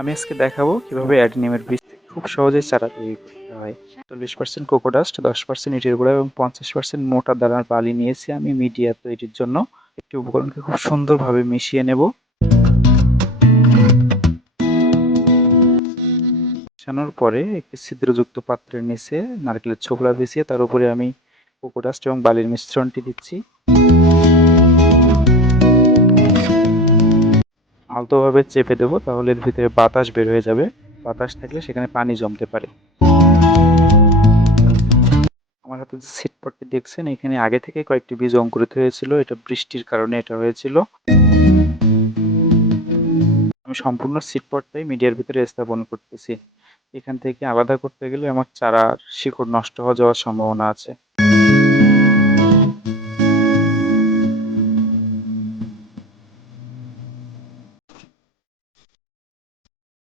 আমি আজকে দেখাবো কীভাবে অ্যাডিনিয়ামের বীজ খুব সহজেই চারা তৈরি করতে হয়। চল্লিশ পার্সেন্ট কোকোডাস্ট, দশ পার্সেন্ট ইটের গুঁড়া এবং পঞ্চাশ পার্সেন্ট মোটা দানার বালি নিয়েছি আমি মিডিয়া তৈরির জন্য। একটি উপকরণকে খুব সুন্দরভাবে মিশিয়ে নেব। মেশানোর পরে একটি ছিদ্রযুক্ত পাত্রের নিচে নারকেলের ছোবড়া বিছিয়ে তার উপরে আমি কোকোডাস্ট এবং বালির মিশ্রণটি দিচ্ছি। আলতোভাবে চেপে দেবো, তাহলে এর ভিতরে বাতাস বের হয়ে যাবে। বাতাস থাকলে সেখানে পানি জমতে পারে। আমার হাতে যে সিটপটটি দেখছেন, এখানে আগে থেকে কয়েকটি বীজ অঙ্কুরিত হয়েছিল, এটা বৃষ্টির কারণে এটা হয়েছিল। আমি সম্পূর্ণ সিটপটটাই মিডিয়ার ভিতরে স্থাপন করতেছি। এখান থেকে আলাদা করতে গেলে আমার চারার শিকড় নষ্ট হয়ে যাওয়ার সম্ভাবনা আছে।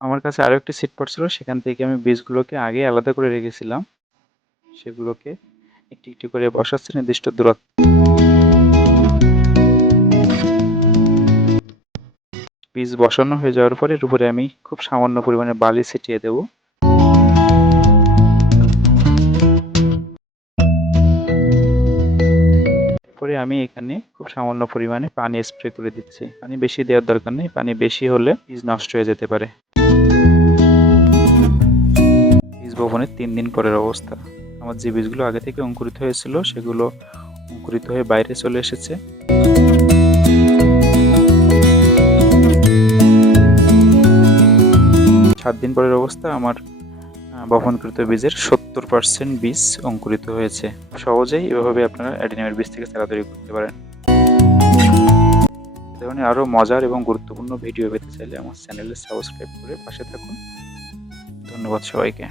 আমার কাছে আরও একটি সিট পট ছিল, সেখান থেকে আমি বীজগুলোকে আগে আলাদা করে রেখেছিলাম। সেগুলোকে একটি একটি করে বসাচ্ছি, নির্দিষ্ট দূরত্ব। বীজ বসানো হয়ে যাওয়ার পরে এর উপরে আমি খুব সামান্য পরিমাণে বালি ছিটিয়ে দেব। এরপরে আমি এখানে খুব সামান্য পরিমাণে পানি স্প্রে করে দিচ্ছি। পানি বেশি দেওয়ার দরকার নেই, পানি বেশি হলে বীজ নষ্ট হয়ে যেতে পারে। বীজ তিন দিন পরের অবস্থা। আমার যে বীজগুলো আগে থেকে অঙ্কুরিত হয়েছিল, সেগুলো অঙ্কুরিত হয়ে বাইরে চলে এসেছে। সাত দিন পরের অবস্থা, আমার বপনকৃত বীজের সত্তর পার্সেন্ট বীজ অঙ্কুরিত হয়েছে। সহজেই এভাবে আপনারা অ্যাডিনিয়ামের বীজ থেকে চারা তৈরি করতে পারেন। ধরনের আরও মজার এবং গুরুত্বপূর্ণ ভিডিও পেতে চাইলে আমার চ্যানেলে সাবস্ক্রাইব করে পাশে থাকুন। ধন্যবাদ সবাইকে।